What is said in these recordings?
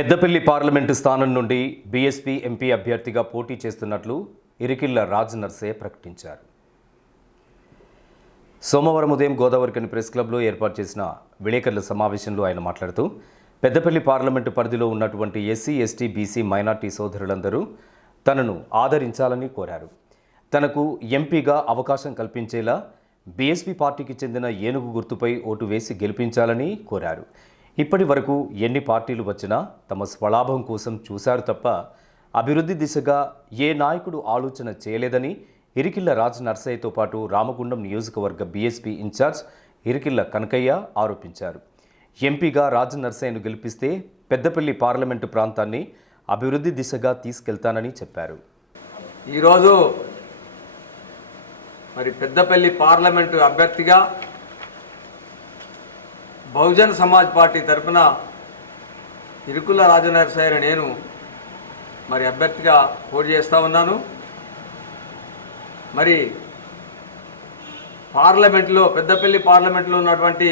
Peddapalli parliament స్థానం నుండి BSP MP అభ్యర్థిగా పోటీ చేస్తున్నట్లు ఇరికిళ్ళ రాజ్ నర్సే ప్రకటించారు. సోమవారం ఉదయం గోదావరికని ప్రెస్ క్లబ్లో ఏర్పాటు చేసిన విలేకరుల సమావేశంలో ఆయన మాట్లాడుతూ పెద్దపల్లి పార్లమెంటు పరిధిలో ఉన్నటువంటి ఎస్సీ ఎస్టీ బీసీ మైనార్టీ సోదరులందరూ తనను ఆదరించాలని కోరారు. తనకు ఎంపీగా అవకాశం కల్పించేలా బీఎస్పీ పార్టీకి చెందిన ఏనుగు గుర్తుపై ఓటు వేసి గెలిపించాలని కోరారు. ఇప్పటి వరకు ఎన్ని పార్టీలు వచ్చినా తమ స్వలాభం కోసం చూశారు తప్ప అభివృద్ధి దిశగా ఏ నాయకుడు ఆలోచన చేయలేదని ఇరికిల్ల రాజ్ నర్సయ్యతో పాటు రామగుండం నియోజకవర్గ బీఎస్పీ ఇన్ఛార్జ్ ఇరికిల్ల కనకయ్య ఆరోపించారు. ఎంపీగా రాజ్ నర్సయ్యను గెలిపిస్తే పెద్దపల్లి పార్లమెంటు ప్రాంతాన్ని అభివృద్ధి దిశగా తీసుకెళ్తానని చెప్పారు. ఈరోజు మరి పెద్దపల్లి పార్లమెంటు అభ్యర్థిగా బహుజన్ సమాజ్ పార్టీ తరఫున ఇరుకుల రాజనరసాయన నేను మరి అభ్యర్థిగా పోటీ చేస్తూ ఉన్నాను. మరి పార్లమెంట్లో పెద్దపల్లి పార్లమెంట్లో ఉన్నటువంటి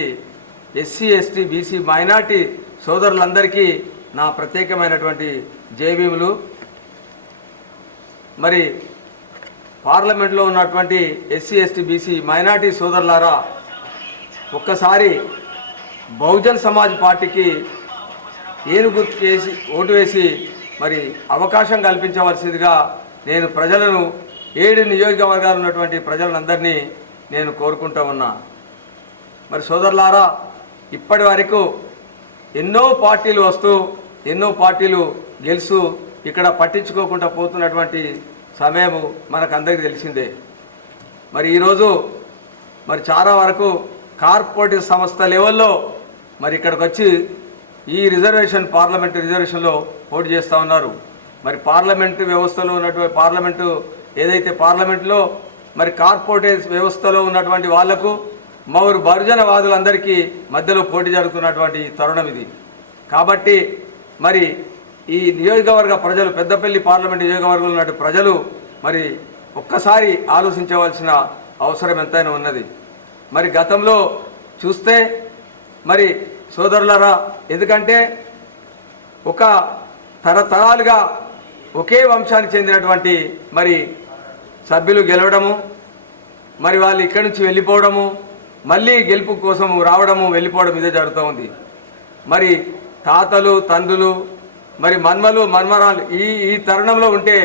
ఎస్సీ ఎస్టీ బీసీ మైనార్టీ సోదరులందరికీ నా ప్రత్యేకమైనటువంటి జేబీములు మరి పార్లమెంట్లో ఉన్నటువంటి ఎస్సీ ఎస్టీ బీసీ మైనార్టీ సోదరులారా ఒక్కసారి బహుజన్ సమాజ్ పార్టీకి ఏను గుర్తు చేసి ఓటు వేసి మరి అవకాశం కల్పించవలసిందిగా నేను ప్రజలను ఏడు నియోజకవర్గాలు ఉన్నటువంటి ప్రజలందరినీ నేను కోరుకుంటా ఉన్నా. మరి సోదరులారా ఇప్పటి వరకు ఎన్నో పార్టీలు వస్తూ ఎన్నో పార్టీలు గెలుసు ఇక్కడ పట్టించుకోకుండా పోతున్నటువంటి సమయము మనకు అందరికీ తెలిసిందే. మరి ఈరోజు మరి చాలా వరకు కార్పొరేటివ్ సంస్థ లెవెల్లో మరి ఇక్కడికి వచ్చి ఈ రిజర్వేషన్ పార్లమెంటు రిజర్వేషన్లో పోటీ చేస్తూ ఉన్నారు. మరి పార్లమెంటు వ్యవస్థలో ఉన్నటువంటి పార్లమెంటు ఏదైతే పార్లమెంట్లో మరి కార్పొరేట్ వ్యవస్థలో ఉన్నటువంటి వాళ్ళకు మౌరు బహుజన వాదులందరికీ మధ్యలో పోటీ జరుగుతున్నటువంటి తరుణం ఇది. కాబట్టి మరి ఈ నియోజకవర్గ ప్రజలు పెద్దపల్లి పార్లమెంట్ నియోజకవర్గంలో ఉన్నటువంటి ప్రజలు మరి ఒక్కసారి ఆలోచించవలసిన అవసరం ఎంతైనా ఉన్నది. మరి గతంలో చూస్తే మరి సోదరులరా ఎందుకంటే ఒక తరతరాలుగా ఒకే వంశానికి చెందినటువంటి మరి సభ్యులు గెలవడము మరి వాళ్ళు ఇక్కడి నుంచి వెళ్ళిపోవడము మళ్ళీ గెలుపు కోసం రావడము వెళ్ళిపోవడం ఇదే జరుగుతూ ఉంది. మరి తాతలు తండ్రులు మరి మన్మలు మన్మరాలు ఈ ఈ తరుణంలో ఉంటే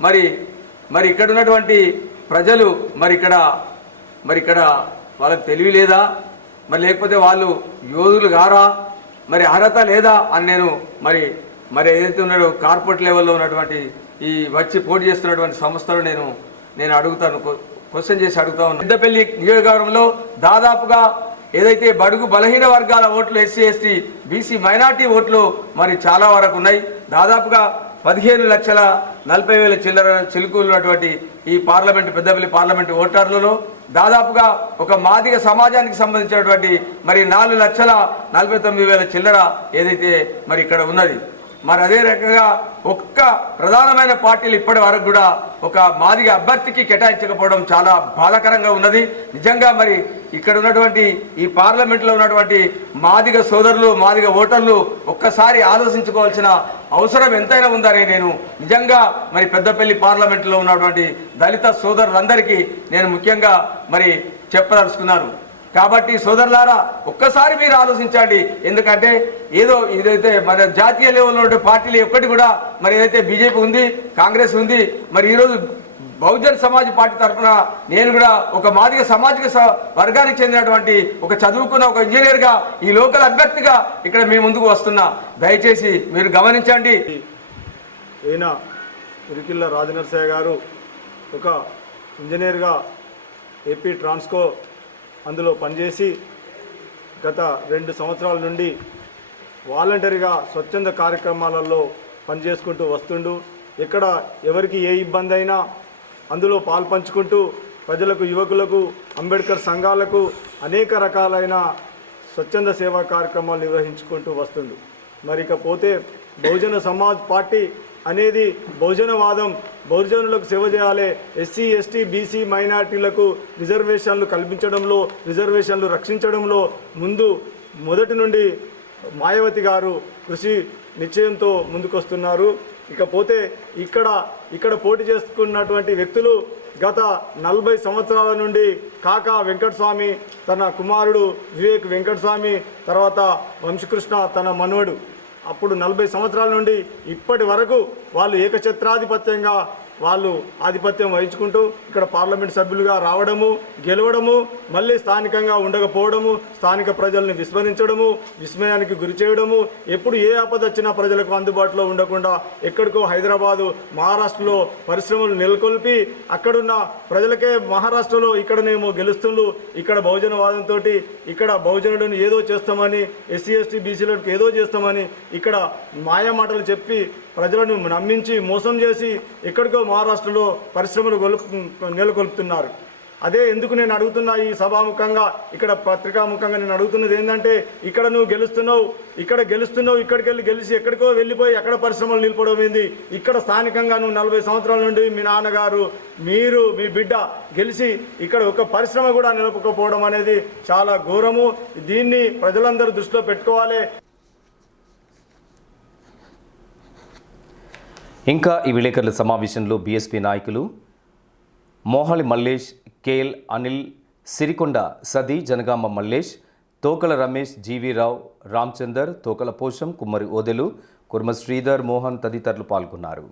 మరి మరి ఇక్కడ ఉన్నటువంటి ప్రజలు మరి ఇక్కడ మరి ఇక్కడ వాళ్ళకి తెలివి లేదా? మరి లేకపోతే వాళ్ళు యోధులు గారా? మరి అర్హత లేదా అని నేను మరి మరి ఏదైతే ఉన్నాడో కార్పొరేట్ లెవెల్లో ఉన్నటువంటి ఈ వచ్చి పోటీ చేస్తున్నటువంటి సంస్థలు నేను నేను అడుగుతాను క్వశ్చన్ చేసి అడుగుతా ఉన్నాను పెద్దపల్లి నియోజకవర్గంలో దాదాపుగా ఏదైతే బడుగు బలహీన వర్గాల ఓట్లు ఎస్సీ ఎస్టీ బీసీ మైనార్టీ ఓట్లు మరి చాలా వరకు ఉన్నాయి. దాదాపుగా పదిహేను లక్షల నలభై వేల చిల్లర చిలుకులు ఉన్నటువంటి ఈ పార్లమెంటు పెద్దపల్లి పార్లమెంటు ఓటర్లలో దాదాపుగా ఒక మాదిగ సమాజానికి సంబంధించినటువంటి మరి నాలుగు లక్షల నలభై తొమ్మిది వేల చిల్లర ఏదైతే మరి ఇక్కడ ఉన్నది. మరి అదే రకంగా ఒక్క ప్రధానమైన పార్టీలు ఇప్పటి వరకు కూడా ఒక మాదిగ అభ్యర్థికి కేటాయించకపోవడం చాలా బాధాకరంగా ఉన్నది. నిజంగా మరి ఇక్కడ ఉన్నటువంటి ఈ పార్లమెంట్లో ఉన్నటువంటి మాదిగ సోదరులు మాదిగ ఓటర్లు ఒక్కసారి ఆలోచించుకోవాల్సిన అవసరం ఎంతైనా ఉందని నేను నిజంగా మరి పెద్దపల్లి పార్లమెంట్లో ఉన్నటువంటి దళిత సోదరులందరికీ నేను ముఖ్యంగా మరి చెప్పదలుచుకున్నాను కాబట్టి సోదరులారా ఒక్కసారి మీరు ఆలోచించండి. ఎందుకంటే ఏదో ఇదైతే మన జాతీయ లెవెల్లో ఉండే పార్టీలు ఒక్కటి కూడా మరి ఏదైతే బీజేపీ ఉంది కాంగ్రెస్ ఉంది మరి ఈరోజు బహుజన్ సమాజ్ పార్టీ తరఫున నేను కూడా ఒక మాదిక సామాజిక స- వర్గానికి చెందినటువంటి ఒక చదువుకున్న ఒక ఇంజనీర్గా ఈ లోకల్ అభ్యర్థిగా ఇక్కడ మీ ముందుకు వస్తున్నా. దయచేసి మీరు గమనించండి. ఈయన ఇరికిల్ల రాజనరసయ్య గారు ఒక ఇంజనీర్గా ఏపీ ట్రాన్స్కో అందులో పనిచేసి గత రెండు సంవత్సరాల నుండి వాలంటరీగా స్వచ్ఛంద కార్యక్రమాలలో పనిచేసుకుంటూ వస్తుండు. ఎక్కడ ఎవరికి ఏ ఇబ్బంది అయినా అందులో పాల్పంచుకుంటూ ప్రజలకు యువకులకు అంబేద్కర్ సంఘాలకు అనేక రకాలైన స్వచ్ఛంద సేవా కార్యక్రమాలు నిర్వహించుకుంటూ వస్తుండు. మరి ఇకపోతే బహుజన సమాజ్ పార్టీ అనేది బహుజనవాదం. బహుజనులకు సేవ చేయాలి. ఎస్సీ ఎస్టీ బీసీ మైనార్టీలకు రిజర్వేషన్లు కల్పించడంలో రిజర్వేషన్లు రక్షించడంలో ముందు మొదటి నుండి మాయావతి గారు కృషి నిశ్చయంతో ముందుకొస్తున్నారు. ఇకపోతే ఇక్కడ ఇక్కడ పోటీ చేసుకున్నటువంటి వ్యక్తులు గత నలభై సంవత్సరాల నుండి కాకా వెంకటస్వామి తన కుమారుడు వివేక్ వెంకటస్వామి తర్వాత వంశకృష్ణ తన మనవడు. అప్పుడు నలభై సంవత్సరాల నుండి ఇప్పటి వరకు వాళ్ళు ఏకఛత్రాధిపత్యంగా వాళ్ళు ఆధిపత్యం వహించుకుంటూ ఇక్కడ పార్లమెంట్ సభ్యులుగా రావడము గెలవడము మళ్ళీ స్థానికంగా ఉండకపోవడము స్థానిక ప్రజల్ని విస్మరించడము విస్మయానికి గురి చేయడము ఎప్పుడు ఏ ఆపద వచ్చినా ప్రజలకు అందుబాటులో ఉండకుండా ఎక్కడికో హైదరాబాదు మహారాష్ట్రలో పరిశ్రమలు నెలకొల్పి అక్కడున్న ప్రజలకే మహారాష్ట్రలో ఇక్కడనేమో గెలుస్తుండ్రు ఇక్కడ బహుజనవాదంతో ఇక్కడ బహుజనులను ఏదో చేస్తామని ఎస్సీ ఎస్టీ బీసీలకు ఏదో చేస్తామని ఇక్కడ మాయ మాటలు చెప్పి ప్రజలను నమ్మించి మోసం చేసి ఎక్కడికో మహారాష్ట్రలో పరిశ్రమలు గొలుపు నెలకొల్పుతున్నారు. అదే ఎందుకు నేను అడుగుతున్నా ఈ సభాముఖంగా ఇక్కడ పత్రికాముఖంగా నేను అడుగుతున్నది ఏంటంటే ఇక్కడ నువ్వు గెలుస్తున్నావు ఇక్కడ గెలుస్తున్నావు ఇక్కడికి వెళ్ళి గెలిచి ఎక్కడికో వెళ్ళిపోయి ఎక్కడ పరిశ్రమలు నిలిపడం ఏంది? ఇక్కడ స్థానికంగా నువ్వు నలభై సంవత్సరాల నుండి మీ నాన్నగారు మీరు మీ బిడ్డ గెలిచి ఇక్కడ ఒక పరిశ్రమ కూడా నిలపకపోవడం అనేది చాలా ఘోరము. దీన్ని ప్రజలందరూ దృష్టిలో పెట్టుకోవాలి. ఇంకా ఈ విలేకరుల సమావేశంలో బీఎస్పీ నాయకులు మోహలి మల్లేష్ కేఎల్ అనిల్ సిరికొండ సది జనగామ మల్లేష్ తోకల రమేష్ జీవీరావు రామచందర్ తోకల పోషం కుమ్మరి ఓదెలు కుర్మ శ్రీధర్ మోహన్ తదితరులు పాల్గొన్నారు.